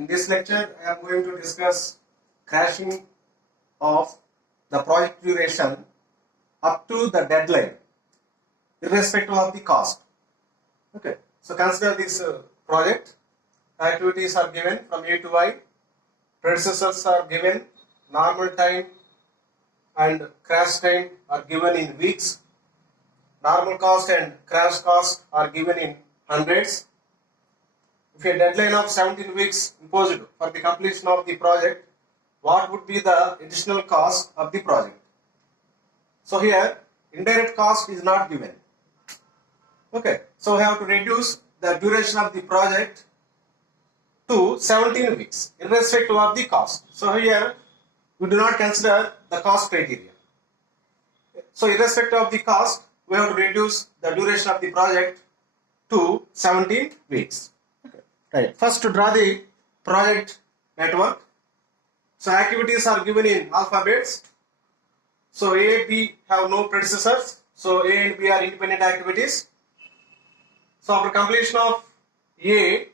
In this lecture, I am going to discuss crashing of the project duration up to the deadline, irrespective of the cost. Okay, so consider this project. Activities are given from A to I. Predecessors are given. Normal time and crash time are given in weeks. Normal cost and crash cost are given in hundreds. If a deadline of 17 weeks imposed for the completion of the project, what would be the additional cost of the project? So here, indirect cost is not given. Okay, so we have to reduce the duration of the project to 17 weeks, irrespective of the cost. So here, we do not consider the cost criteria. So irrespective of the cost, we have to reduce the duration of the project to 17 weeks. Okay. Right. First, to draw the project network. So activities are given in alphabets. So A, B have no predecessors. So A and B are independent activities. So after completion of A,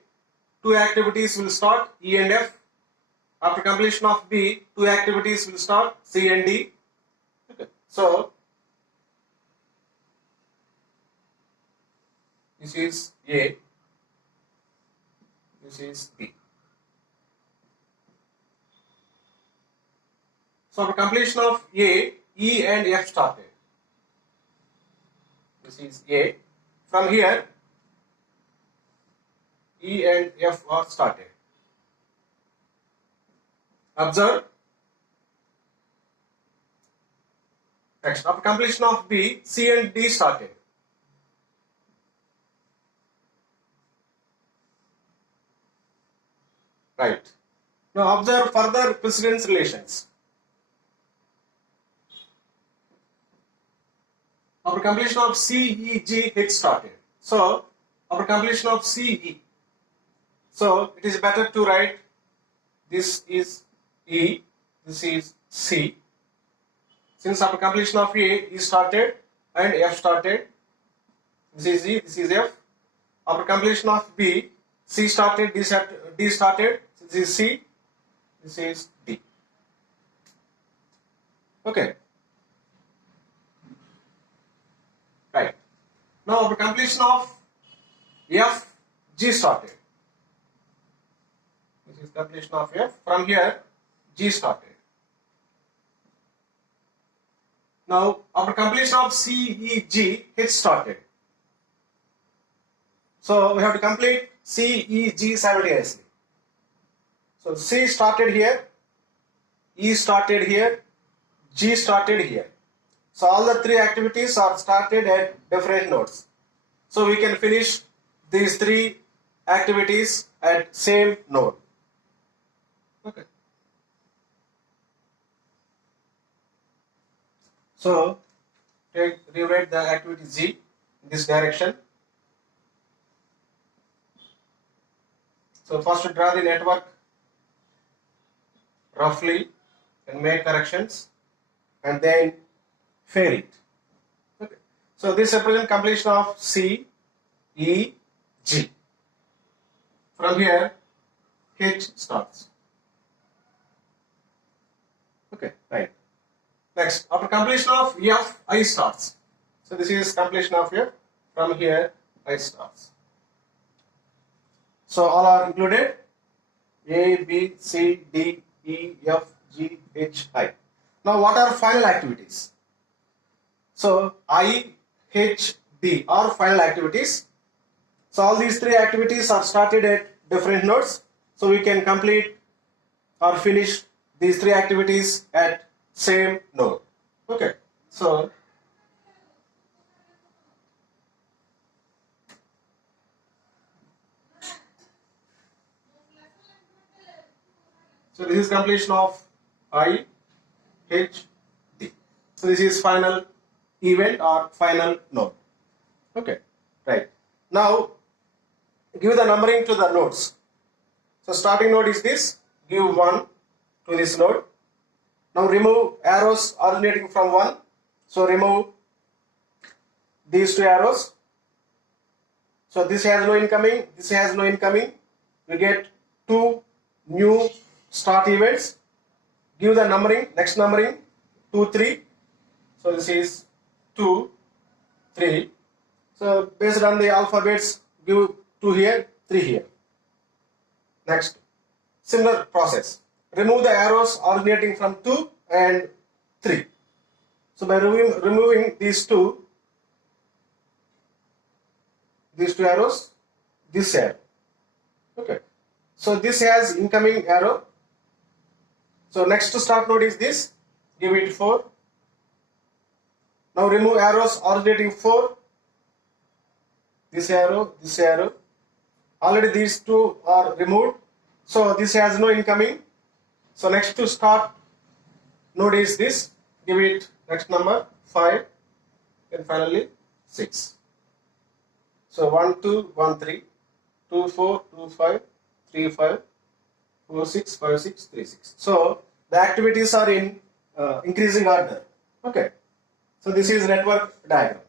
two activities will start, E and F. After completion of B, two activities will start, C and D. Okay. So this is A, this is B. So after completion of A, E and F started. This is A. From here, E and F are started. Observe. Next, after completion of B, C and D started. Right. Now observe further precedence relations. After completion of C, E, G, H started. So after completion of C, E. So it is better to write this is E, this is C. Since after completion of A, E started and F started. This is E, this is F. After completion of B, C started, D started. This is C, this is D. Okay. Right. Now after completion of F, G started. This is completion of F. From here, G started. Now after completion of C, E, G, H started. So we have to complete C, E, G simultaneously. So C started here, E started here, G started here. So all the three activities are started at different nodes. So we can finish these three activities at same node. Okay. So rewrite the activity G in this direction. So first draw the network roughly and make corrections and then fare it. Okay. So this represents completion of C, E, G. From here, H starts. Okay, right. Next, after completion of F, I starts. So this is completion of F. From here, I starts. So all are included. A, B, C, D, E, F, G, H, I. Now what are final activities? So I, H, D are final activities. So all these three activities are started at different nodes. So we can complete or finish these three activities at same node. Okay. So this is completion of I, H, D. So this is final event or final node. Okay, right. Now give the numbering to the nodes. So starting node is this. Give 1 to this node. Now remove arrows originating from 1. So remove these two arrows. So this has no incoming, this has no incoming. We get 2 new start events, give the numbering, next numbering 2, 3. So this is 2, 3. So based on the alphabets, give 2 here, 3 here. Next, similar process. Remove the arrows originating from 2 and 3. So by removing these two arrows, this arrow. Okay. So this has incoming arrow. So next to start node is this. Give it 4. Now remove arrows originating 4. This arrow, this arrow. Already these two are removed. So this has no incoming. So next to start node is this. Give it next number 5 and finally 6. So 1, 2, 1, 3, 2, 4, 2, 5, 3, 5, 4, 6, 5, 6, 3, 6. So the activities are in increasing order. Okay. So this is network diagram.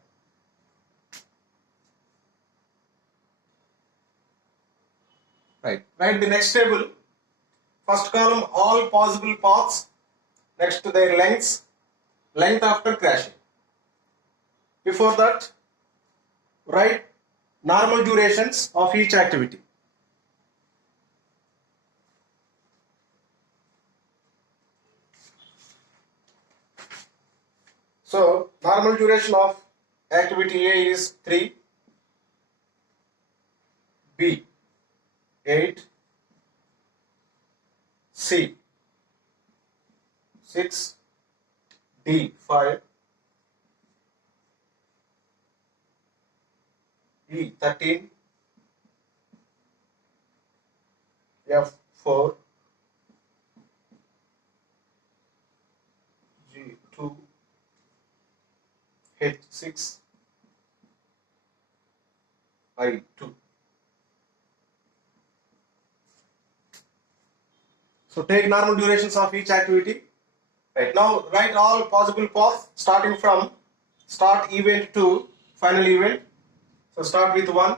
Right. Write the next table. First column, all possible paths. Next to their lengths. Length after crashing. Before that, write normal durations of each activity. So normal duration of activity A is 3, B 8, C 6, D 5, E 13, F 4, G 2, H 6, I 2. So take normal durations of each activity. Right. Now write all possible paths starting from start event to final event. So start with 1.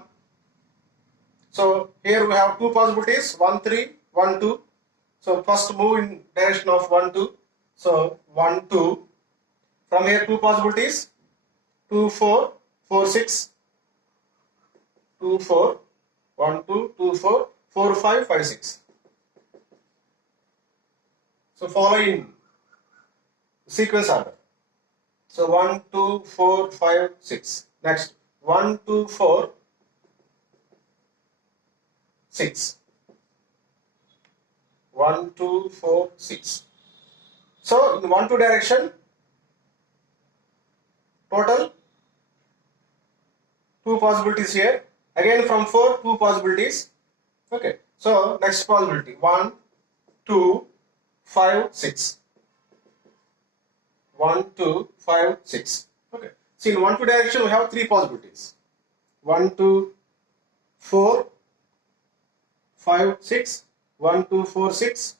So here we have two possibilities, 1, 3, 1, 2. So first move in direction of 1, 2. So 1, 2. From here two possibilities, 2, 4, 4, 6. 2, 4, 1, 2, 2, 4, 4, 5, 5, 6. So follow in sequence order. So 1, 2, 4, 5, 6. Next 1, 2, 4, 6. 1, 2, 4, 6. So in 1, 2 direction, total 2 possibilities here. Again from 4, 2 possibilities. Okay. So next possibility 1, 2, 5, 6. 1, 2, 5, 6. Okay. So in 1, 2 direction we have 3 possibilities. 1, 2, 4, 5, 6. 1, 2, 4, 6.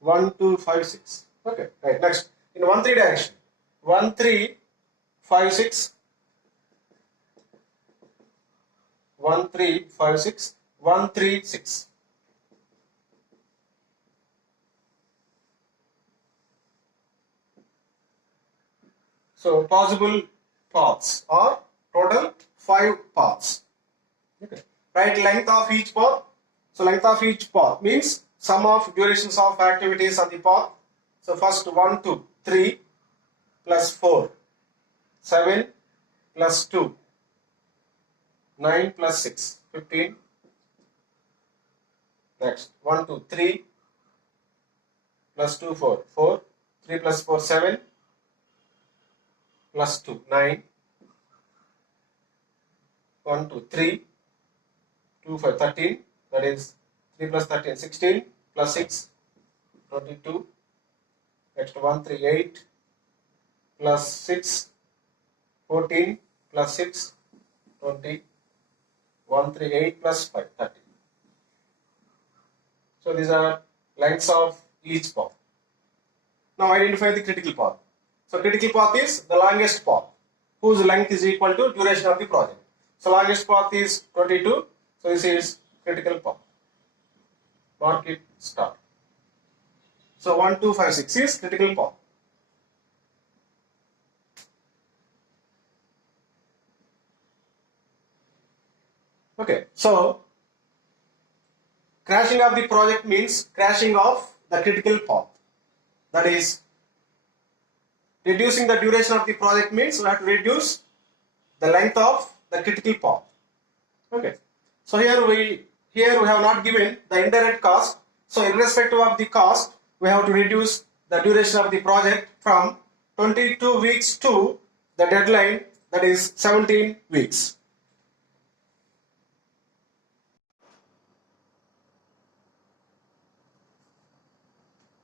1, 2, 5, 6. Okay. Right. Next in 1, 3 direction. 1, 3, 5, 6. 1, 3, 5, 6. 1, 3, 6. So possible paths are total 5 paths. Okay. Write length of each path. So length of each path means sum of durations of activities on the path. So first 1, 2, 3 plus 4, 7 plus 2, 9 plus 6, 15. Next 1, 2, 3 plus 2, 4, 4, 3 plus 4, 7 plus 2, 9, 1, 2, 3, 2, 5, 13, that is 3 plus 13, 16 plus 6, 22. Next 1, 3, 8 plus 6, 14 plus 6, 20, 1, 3, 8 plus 5, 30. So these are lengths of each path. Now identify the critical path. So critical path is the longest path whose length is equal to duration of the project. So longest path is 22. So this is critical path. Mark it star. So 1256 is critical path. Okay, so crashing of the project means crashing of the critical path. That is, reducing the duration of the project means we have to reduce the length of the critical path. Okay, so here we have not given the indirect cost. So irrespective of the cost, we have to reduce the duration of the project from 22 weeks to the deadline, that is 17 weeks.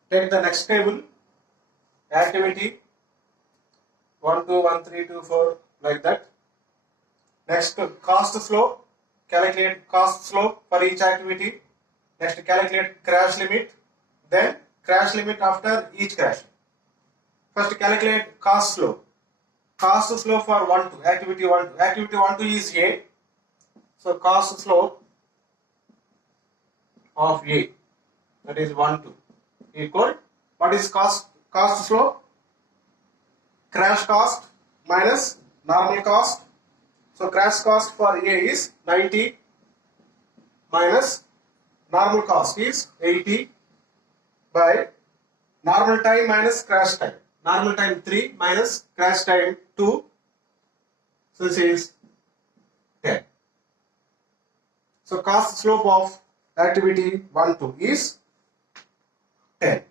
Take the next table, activity 1, 2, 1, 3, 2, 4, like that. Next, cost flow, calculate cost flow for each activity. Next, calculate crash limit, then crash limit after each crash. First, calculate cost flow. Cost flow for 1, 2, activity 1, 2. Activity 1, 2 is A. So, cost flow of A, that is 1, 2, equal, what is cost flow? Crash cost minus normal cost. So crash cost for A is 90 minus normal cost is 80 by normal time minus crash time. Normal time 3 minus crash time 2. So this is 10. So cost slope of activity 1, 2 is 10.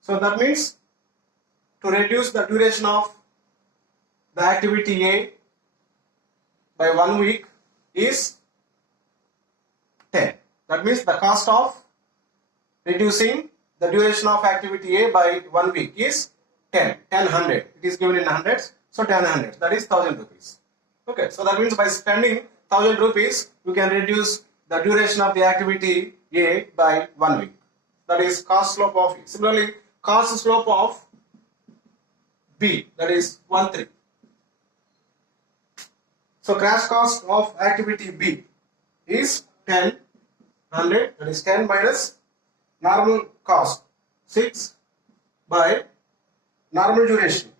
So that means to reduce the duration of the activity A by 1 week is 10. That means the cost of reducing the duration of activity A by 1 week is 10. 100. It is given in hundreds. So 100. That is 1000 rupees. Okay. So that means by spending 1000 rupees, we can reduce the duration of the activity A by 1 week. That is cost slope of A. Similarly, cost slope of B, that is 1, 3. So crash cost of activity B is 10, 100, that is 10 minus normal cost 6 by normal duration,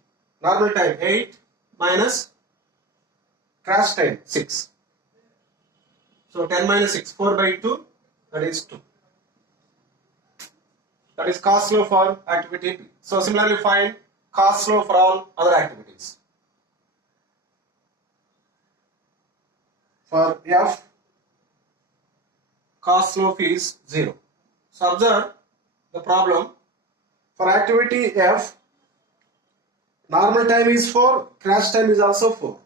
normal time 8 minus crash time 6. So 10 minus 6, 4 by 2, that is 2. That is cost flow for activity B. So similarly find cost flow for all other activities. For F, cost flow is 0. So observe the problem. For activity F, normal time is 4, crash time is also 4.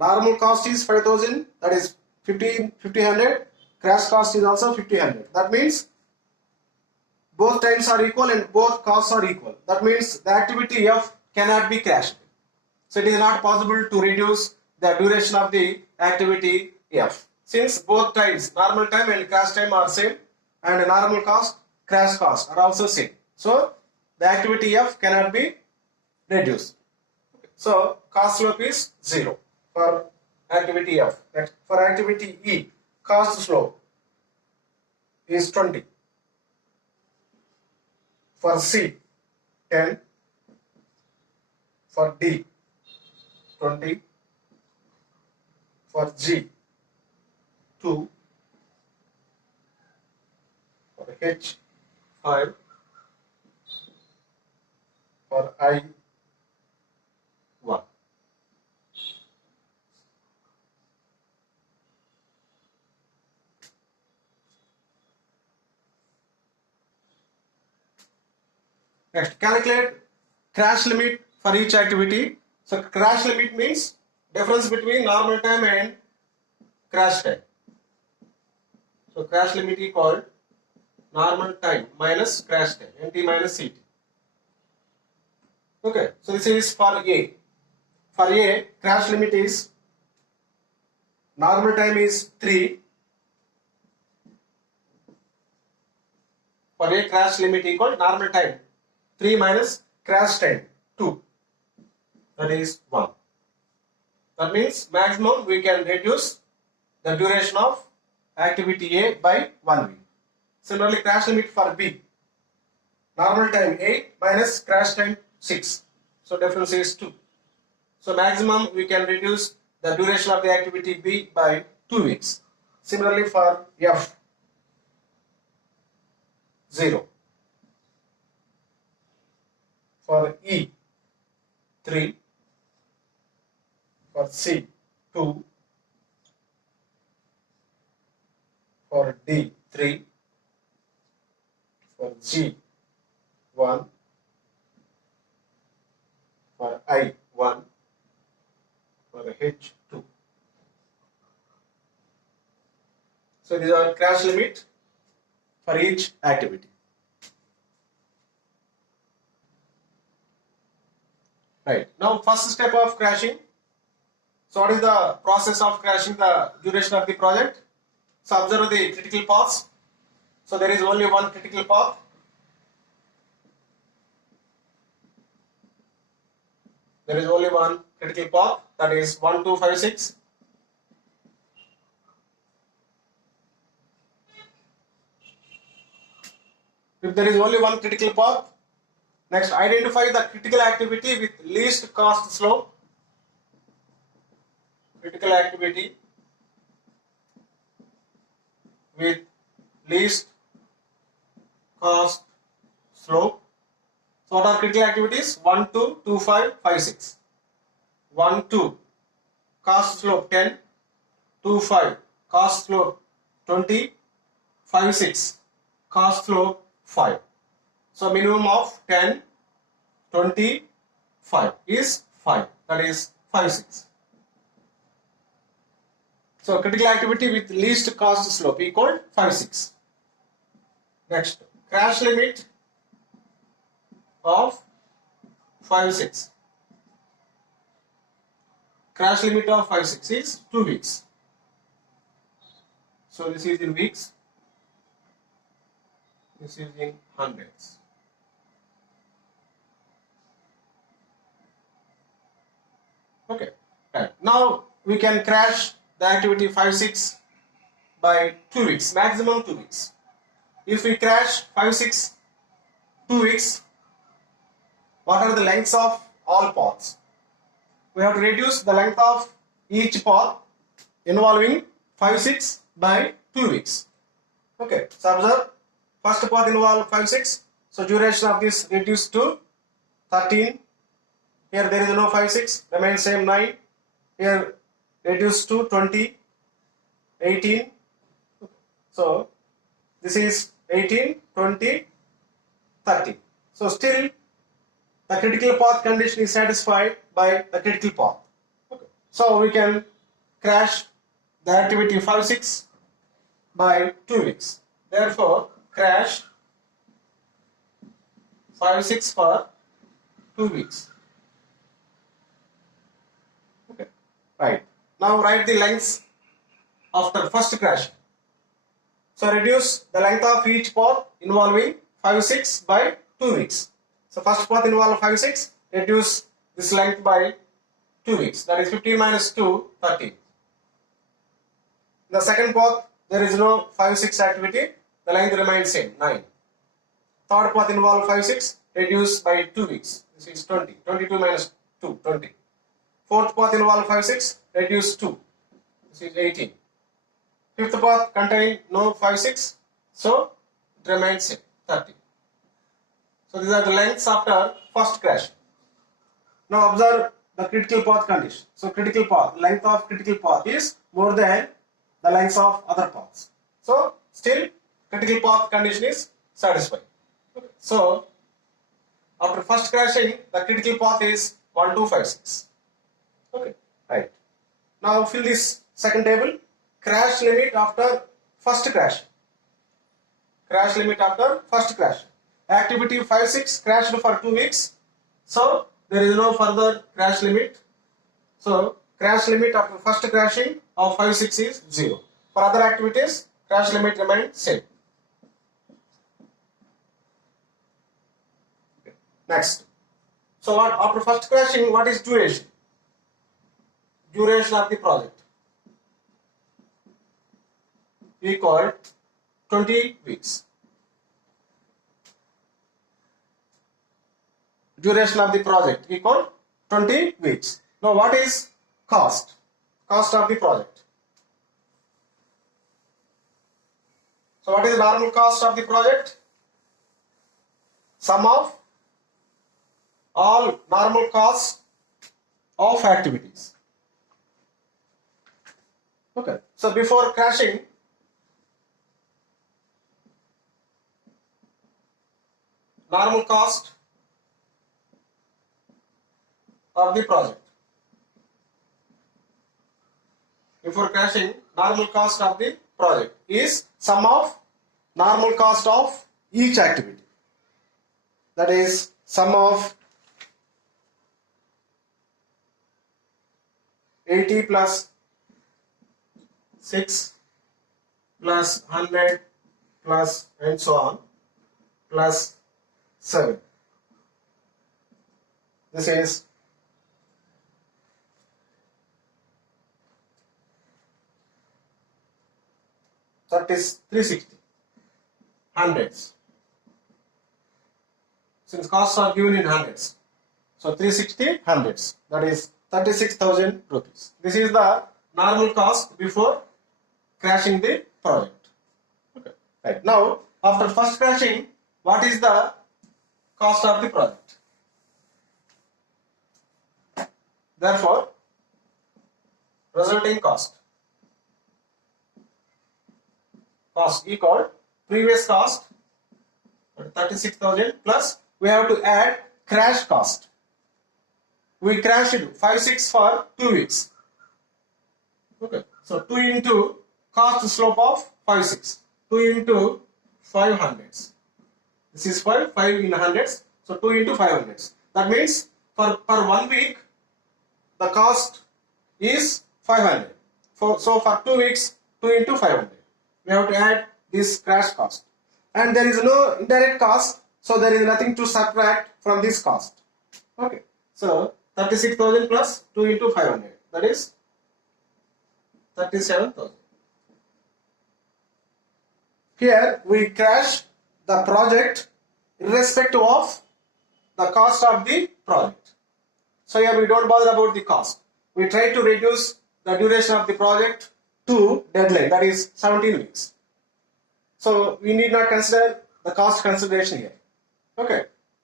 Normal cost is 5000, that is 1500, crash cost is also 1500. That means both times are equal and both costs are equal. That means the activity F cannot be crashed. So it is not possible to reduce the duration of the activity F. Since both times, normal time and crash time are same, and normal cost, crash cost are also same. So the activity F cannot be reduced. So cost slope is 0 for activity F. For activity E, cost slope is 20. For C, 10. For D, 20. For G, 2. For H, 5. For I, 1. Next, calculate crash limit for each activity. So crash limit means difference between normal time and crash time. So crash limit is called normal time minus crash time, NT minus CT. Okay, so this is for A. For A, crash limit is normal time is 3. For A, crash limit equal normal time 3 minus crash time 2. That is 1. That means maximum we can reduce the duration of activity A by 1 week. Similarly, crash limit for B. Normal time 8 minus crash time 6. So difference is 2. So maximum we can reduce the duration of the activity B by 2 weeks. Similarly for F, 0. For E, 3. For C, 2. For D, 3. For G, 1. For I, 1. For H, 2. So these are crash limit for each activity. Right. Now first step of crashing. So what is the process of crashing, the duration of the project? So observe the critical paths. So there is only one critical path. There is only one critical path, that is 1, 2, 5, 6. If there is only one critical path, next identify the critical activity with least cost slope. Critical activity with least cost slope. So what are critical activities? 1, 2, 2, 5, 5, 6. 1, 2, cost slope 10, 2, 5, cost slope 20, 5, 6, cost slope 5. So minimum of 10, 20, 5 is 5. That is 5, 6. So critical activity with least cost slope equal 5, 6. Next, crash limit of 5, 6. Crash limit of 5, 6 is 2 weeks. So this is in weeks. This is in hundreds. Okay. Right. Now we can crash the activity 5, 6 by 2 weeks, maximum 2 weeks. If we crash 5, 6, 2 weeks, what are the lengths of all paths? We have to reduce the length of each path involving 5, 6 by 2 weeks. Okay, so observe, first path involve 5, 6, so duration of this reduced to 13. Here there is no 5, 6, remains same 9. Here reduced to 20, 18. So this is 18, 20, 30. So still the critical path condition is satisfied by the critical path. Okay. So we can crash the activity 5, 6 by 2 weeks. Therefore, crash 5, 6 for 2 weeks. Okay. Right. Now write the lengths after first crash. So reduce the length of each path involving 5, 6 by 2 weeks. So first path involve 5, 6, reduce this length by 2 weeks. That is 15 minus 2, 13. The second path, there is no 5, 6 activity. The length remains same, 9. Third path involve 5, 6, reduce by 2 weeks. This is 20. 22 minus 2, 20. Fourth path involve 5, 6, reduce 2. This is 18. Fifth path contain no 5, 6, so it remains same, 30. So these are the lengths after first crash. Now observe the critical path condition. So critical path, length of critical path is more than the lengths of other paths. So still critical path condition is satisfied. Okay. So after first crashing, the critical path is 1, 2, 5, 6. Okay, right. Now fill this second table. Crash limit after first crash. Crash limit after first crash. Activity 5, 6 crashed for 2 weeks. So there is no further crash limit. So crash limit after first crashing of 5, 6 is 0. For other activities, crash limit remains same. Okay. Next. So what after first crashing, what is duration? Duration of the project equal 20 weeks. duration of the project equal 20 weeks. Now what is cost? Cost of the project. So what is the normal cost of the project? Sum of all normal costs of activities. Okay. So before crashing, normal cost of the project. Before crashing, normal cost of the project is sum of normal cost of each activity. That is sum of 80 plus 6 plus 100 plus and so on plus 7. This is that is 360 hundreds. Since costs are given in hundreds, so 360 hundreds, that is 36,000 rupees. This is the normal cost before crashing the project. Okay. Right. Now, after first crashing, what is the cost of the project? Therefore, resulting cost equal previous cost 36,000 plus we have to add crash cost. We crashed 5/6 for 2 weeks. Okay, so 2 into cost slope of 5/6, 2 into 5 hundreds. This is 5 in hundreds, so 2 into 5 hundreds. That means per 1 week the cost is 500. So for 2 weeks, 2 into 500. We have to add this crash cost. And there is no indirect cost, so there is nothing to subtract from this cost. Okay, so 36,000 plus 2 into 500, that is 37,000. Here we crash the project irrespective of the cost of the project. So here we don't bother about the cost. We try to reduce the duration of the project to deadline, that is 17 weeks. So we need not consider the cost consideration here. Okay,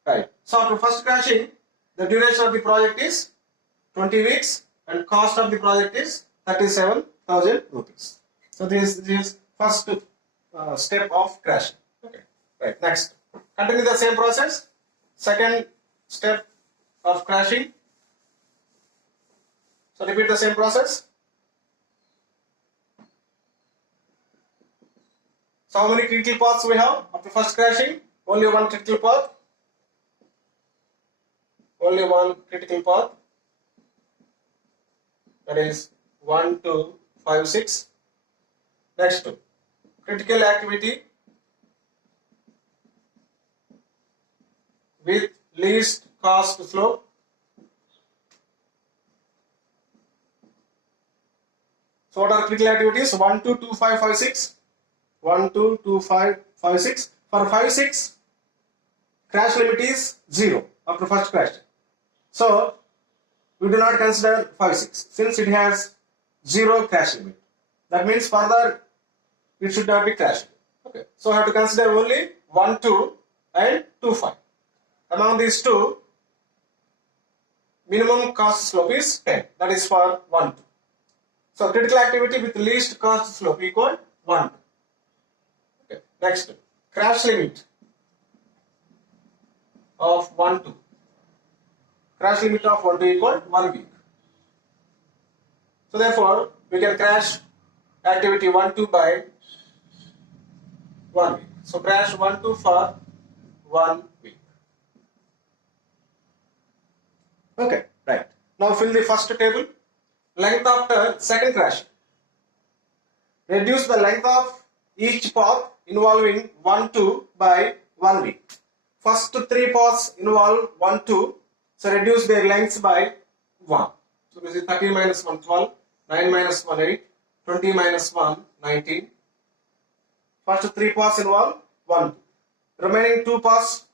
right. So after first crashing, the duration of the project is 20 weeks and cost of the project is 37,000 rupees. So this is first step of crashing. Okay, right. Next, continue the same process. Second step of crashing. So repeat the same process. So how many critical paths we have after first crashing? Only one critical path. Only one critical path. That is 1, 2, 5, 6. Next, critical activity with least cost slope. So what are critical activities? 1, 2, 2, 5, 5, 6. 1, 2, 2, 5, 5, 6. For 5, 6, crash limit is 0 after first crash. So we do not consider 5, 6 since it has 0 crash limit. That means further it should not be crashed. Okay. So I have to consider only 1, 2 and 2, 5. Among these two, minimum cost slope is 10. That is for 1, 2. So critical activity with least cost slope equal 1, 2. Okay. Next, crash limit of 1, 2. Crash limit of 1, 2 equal 1 week. So therefore, we can crash activity 1, 2 by 1 week. So crash 1, 2 for 1 week. Okay, right. Now fill the first table. Length after second crash. Reduce the length of each path involving 1, 2 by 1 week. First 3 paths involve 1, 2. So reduce their lengths by 1. So this is 13 minus 1, 12. 9 minus 1, 8. 20 minus 1, 19. First 3 paths involve 1, 2. Remaining 2 paths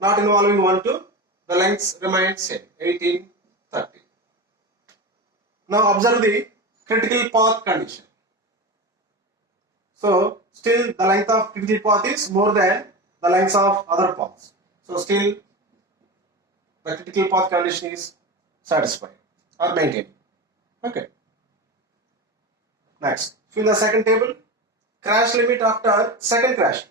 not involving 1, 2. the lengths remain same, 18, 30. Now observe the critical path condition. So still the length of critical path is more than the lengths of other paths. So still the critical path condition is satisfied or maintained. Okay. Next, fill the second table. Crash limit after second crash.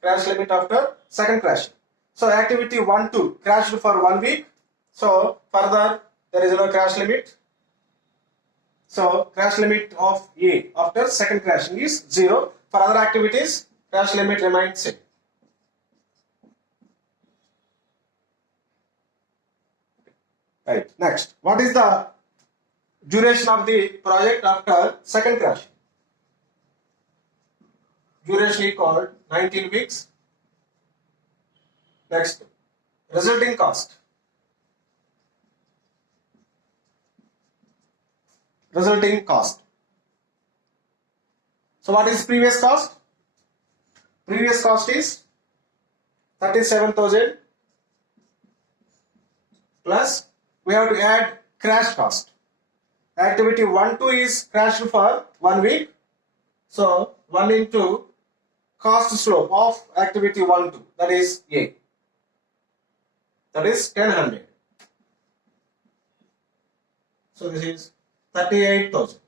Crash limit after second crash. So activity 1, 2 crashed for 1 week. So further there is no crash limit. So crash limit of A after second crashing is 0. For other activities, crash limit remains same. Right. Next, what is the duration of the project after second crash? Duration is called 19 weeks. Next, resulting cost. Resulting cost. So what is previous cost? Previous cost is 37,000 plus we have to add crash cost. Activity 1, 2 is crashed for 1 week. So 1 into cost slope of activity 1, 2, that is A. That is 1000. So this is 38,000.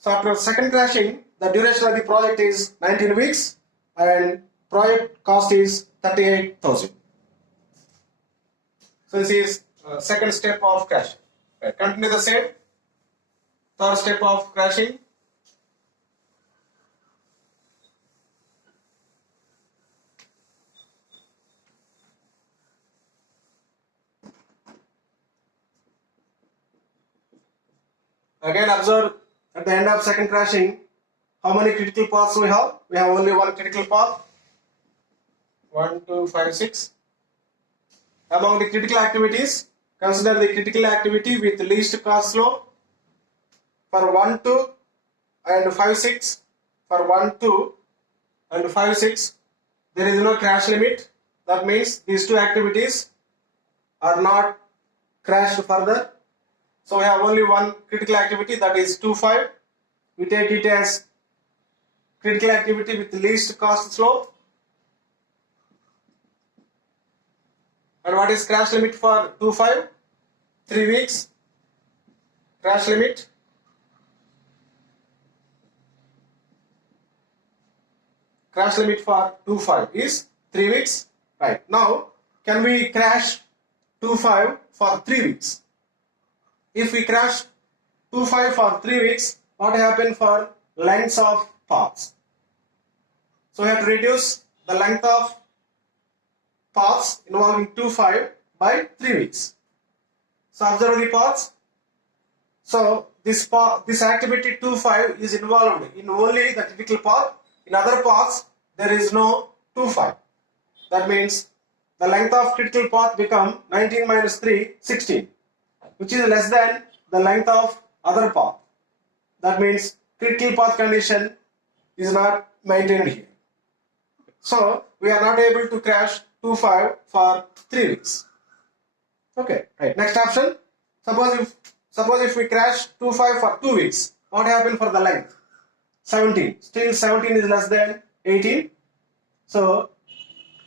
So after second crashing, the duration of the project is 19 weeks and project cost is 38,000. So this is second step of crashing. Right. Continue the same. Third step of crashing. Again observe at the end of second crashing, how many critical paths we have? We have only one critical path. 1, 2, 5, 6. Among the critical activities, consider the critical activity with least cost flow. For 1, 2 and 5, 6. For 1, 2 and 5, 6, there is no crash limit. That means these two activities are not crashed further. So we have only one critical activity, that is 2, 5. We take it as critical activity with least cost slope. And what is crash limit for 2, 5? 3 weeks. Crash limit. Crash limit for 2, 5 is 3 weeks. Right. Now, can we crash 2, 5 for 3 weeks? If we crash 2, 5 for 3 weeks, what happens for lengths of paths? So we have to reduce the length of paths involving 2, 5 by 3 weeks. So observe the paths. So this activity 2, 5 is involved in only the critical path. In other paths, there is no 2, 5. That means the length of critical path become 19 minus 3, 16, which is less than the length of other path. That means critical path condition is not maintained here. So we are not able to crash 2, 5 for 3 weeks. Okay, right. Next option. Suppose if we crash 2, 5 for 2 weeks, what happened for the length? 17. Still 17 is less than 18. So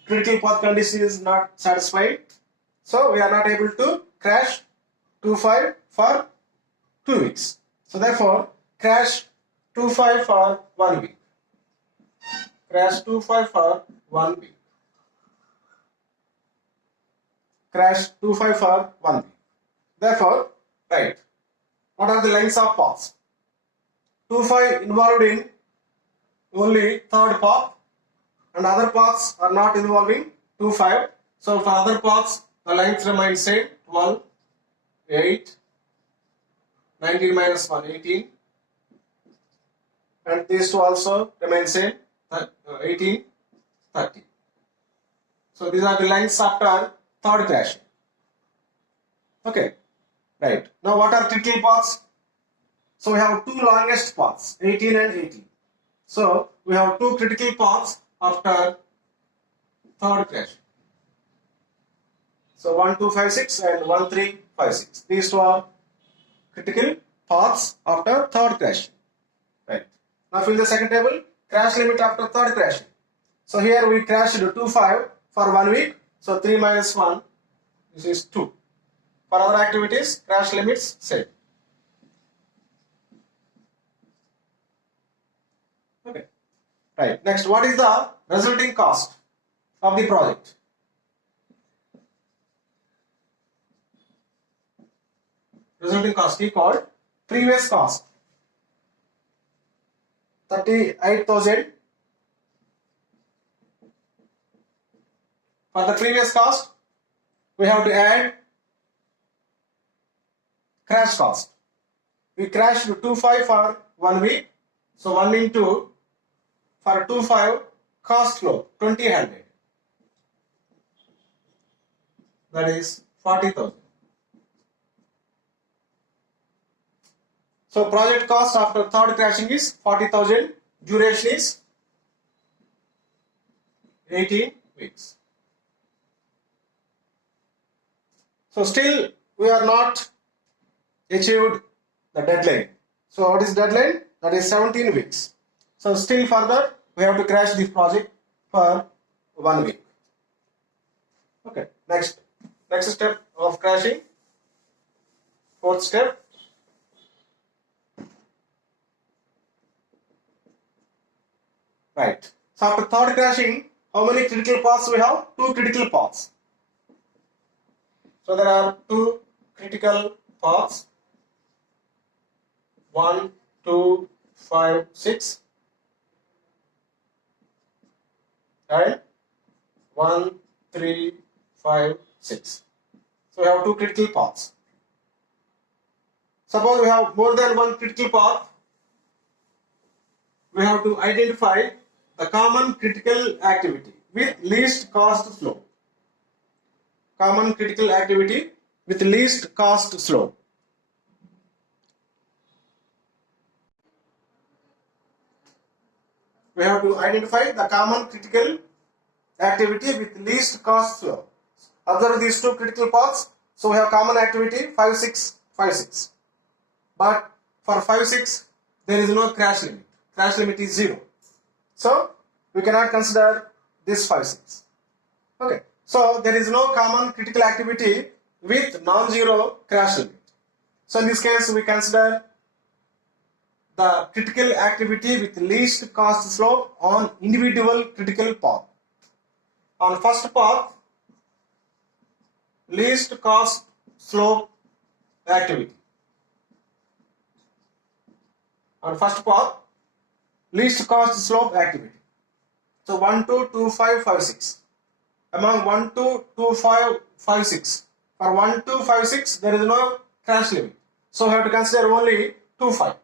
critical path condition is not satisfied. So we are not able to crash 2, 5 for 2 weeks. So therefore, crash 2, 5 for 1 week. Crash 2, 5 for 1 week. Crash 2, 5 for 1 week. Therefore, right. What are the lengths of paths? 2, 5 involved in only third path, and other paths are not involving 2, 5. So for other paths, the length remains same, 12, 8, 19 minus 1, 18. And these two also remain same, 18, 30. So these are the lengths after third crashing. Okay, right. Now what are critical paths? So we have two longest paths, 18 and 18. So we have two critical paths after third crash. So 1, 2, 5, 6 and 1, 3, 5, 6. These two are critical paths after third crash. Right. Now fill the second table. Crash limit after third crash. So here we crashed 2, 5 for 1 week. So 3 minus 1, this is 2. For other activities, crash limits same. Okay. Right. Next, what is the resulting cost of the project? Resulting cost equal previous cost 38,000. For the previous cost, we have to add crash cost. We crashed 2.5 for 1 week. So 1 into for 2.5 cost flow 2000. That is 40,000. So project cost after third crashing is 40,000. Duration is 18 weeks. So still we are not achieved the deadline. So what is deadline? That is 17 weeks. So still further we have to crash this project for 1 week. Okay. Next step of crashing. Fourth step. Right. So after third crashing, how many critical paths we have? 2 critical paths. So there are 2 critical paths. 1, 2, 5, 6. And 1, 3, 5, 6. So we have 2 critical paths. Suppose we have more than 1 critical path. We have to identify the common critical activity with least cost flow. Common critical activity with least cost flow. We have to identify the common critical activity with least cost flow. Observe these 2 critical paths. So we have common activity 5, 6, 5, 6. But for 5, 6, there is no crash limit. Crash limit is 0. So we cannot consider this 5, 6. Okay. So there is no common critical activity with non-zero crash limit. So in this case we consider the critical activity with least cost slope on individual critical path. On first path, least cost slope activity. On first path, least cost slope activity. So 1, 2, 2, 5, 5, 6. Among 1, 2, 2, 5, 5, 6. For 1, 2, 5, 6, there is no crash limit. So we have to consider only 2, 5.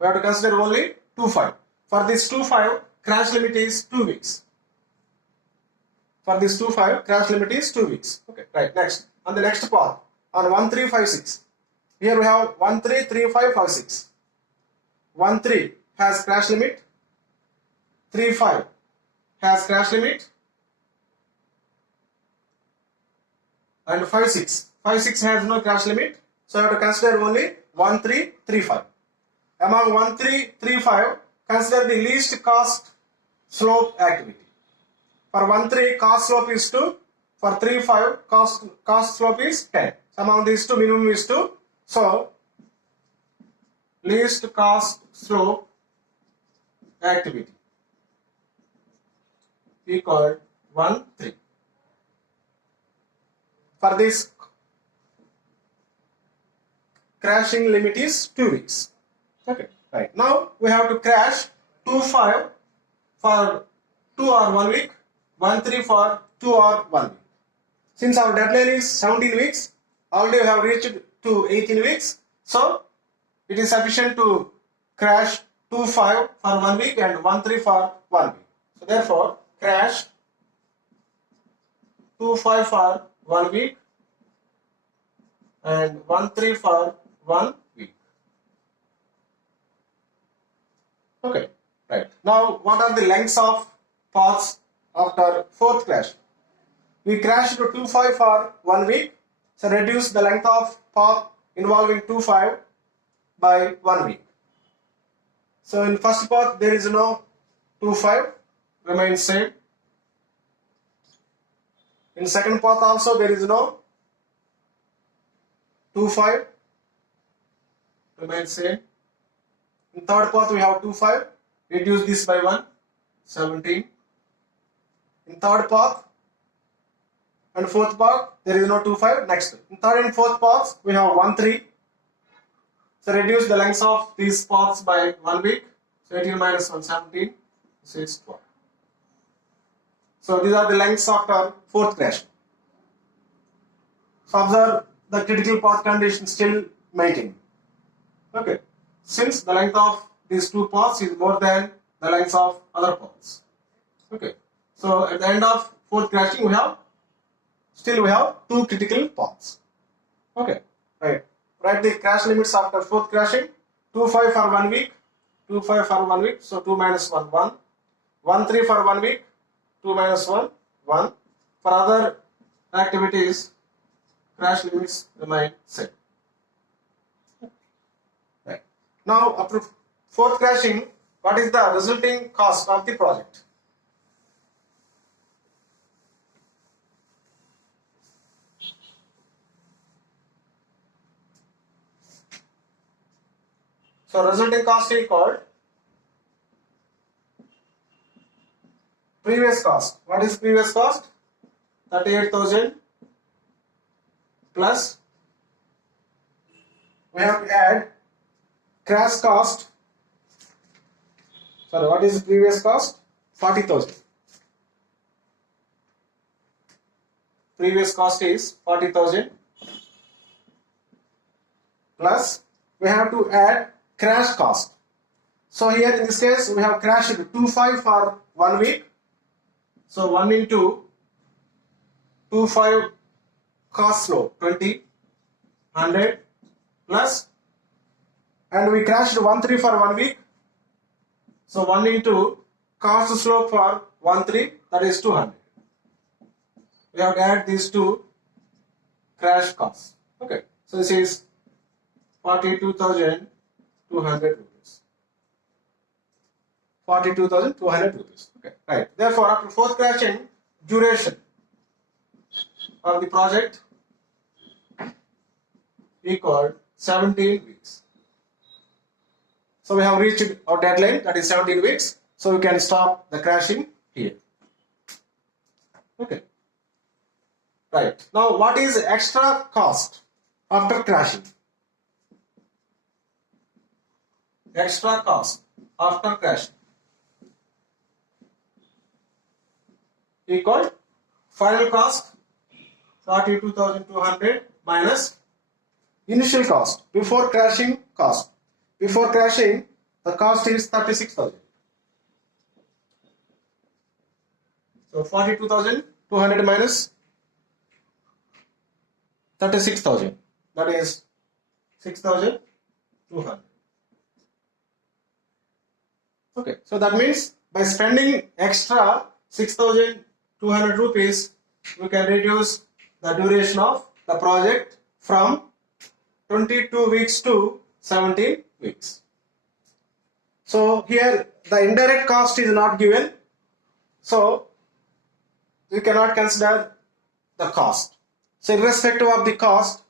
We have to consider only 2, 5. For this 2, 5, crash limit is 2 weeks. For this 2, 5, crash limit is 2 weeks. Okay, right. Next, on the next path, on 1, 3, 5, 6. Here we have 1, 3, 3, 5, 5, 6. 1, 3 has crash limit. 3, 5 has crash limit. And 5, 6. 5, 6 has no crash limit. So I have to consider only 1, 3, 3, 5. Among 1, 3, 3, 5, consider the least cost slope activity. For 1, 3, cost slope is 2. For 3, 5, cost slope is 10. Among these two, minimum is 2. So, least cost slope activity equal 1, 3. For this, crashing limit is 2 weeks. Okay, right. Now we have to crash 2, 5 for 2 or 1 week, 1, 3 for 2 or 1 week. Since our deadline is 17 weeks, already we have reached to 18 weeks. So it is sufficient to crash 2, 5 for 1 week and 1, 3 for 1 week. So therefore, crash 2, 5 for 1 week and 1, 3 for 1 week. Okay. Right. Now, what are the lengths of paths after fourth crash? We crashed to 2.5 for 1 week. So reduce the length of path involving 2.5 by 1 week. So in first path there is no 2.5, remains same. In second path also there is no 2.5, remains same. In third path we have 2.5, reduce this by 1, 17. In third path and fourth path there is no 2.5. Next, in third and fourth paths we have 1.3. So reduce the lengths of these paths by 1 week. So 18 minus 1, 17, 6, 12. So these are the lengths after fourth crash. So observe the critical path condition still maintained. Okay. Since the length of these two paths is more than the length of other paths. Okay. So at the end of fourth crashing we have two critical paths. Okay. Right. Write the crash limits after fourth crashing. 2.5 for 1 week. 2.5 for 1 week. So 2 minus 1, 1. 1.3 for 1 week. 2 minus 1, 1. For other activities, crash limits remain same. Right. Now, after fourth crashing, what is the resulting cost of the project? So, resulting cost is called previous cost. What is previous cost? 38,000 plus we have to add crash cost. Sorry, what is the previous cost? 40,000. Previous cost is 40,000 plus we have to add crash cost. So here in this case we have crashed 2.5 for 1 week. So 1 into 2.5 cost slope 20, 100 plus, and we crashed 1.3 for 1 week. So 1 into cost slope for 1.3, that is 200. We have to add these two crash costs. Okay, so this is 42,200 rupees. 42,200 rupees. Okay, right. Therefore, after fourth crashing, duration of the project equal 17 weeks. So we have reached our deadline, that is 17 weeks. So we can stop the crashing here. Okay. Right. Now, what is extra cost after crashing? Extra cost after crashing equal final cost 42,200 minus initial cost before crashing cost. Before crashing, the cost is 36,000. So 42,200 minus 36,000, that is 6,200. Okay, so that means by spending extra 6,200 rupees, we can reduce the duration of the project from 22 weeks to 17 weeks. So here the indirect cost is not given, so we cannot consider the cost. So irrespective of the cost,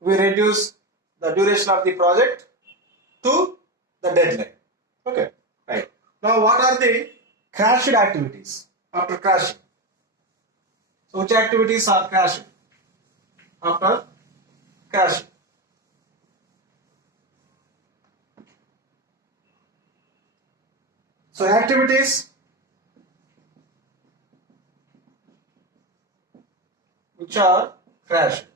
we reduce the duration of the project to the deadline. Okay, right. Now what are the crashed activities after crashing? So which activities are crashing after crashing? So activities which are crashed.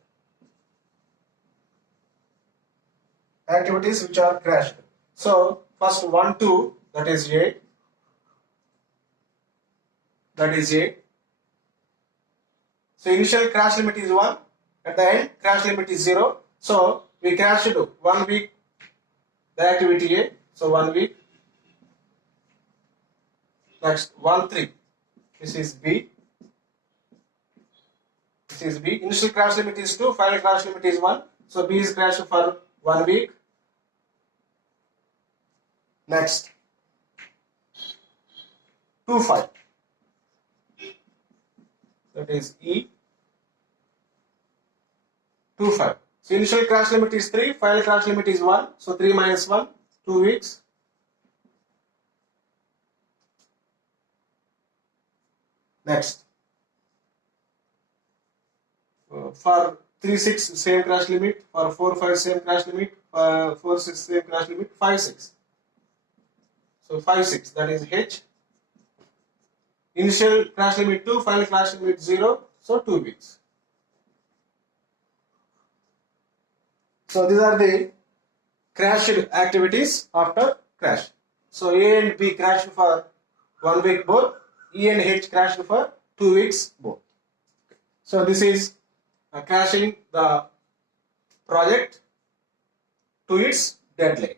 Activities which are crashed. So first 1, 2, that is A. That is A. So initial crash limit is 1. At the end, crash limit is 0. So we crashed 1 week the activity A. So 1 week. Next 1 3. This is B. This is B. Initial crash limit is 2. Final crash limit is 1. So B is crashed for 1 week. Next 2 5. That is E. 2 5. So initial crash limit is 3. Final crash limit is 1. So 3 minus 1. 2 weeks. Next. For 3 6 same crash limit, for 4 5 same crash limit, 4 6 same crash limit, 5 6. So 5 6, that is H. Initial crash limit 2, final crash limit 0, so 2 weeks. So these are the crashed activities after crash. So A and B crashed for 1 week both, E and H crashed for 2 weeks both. So this is crashing the project to its deadline.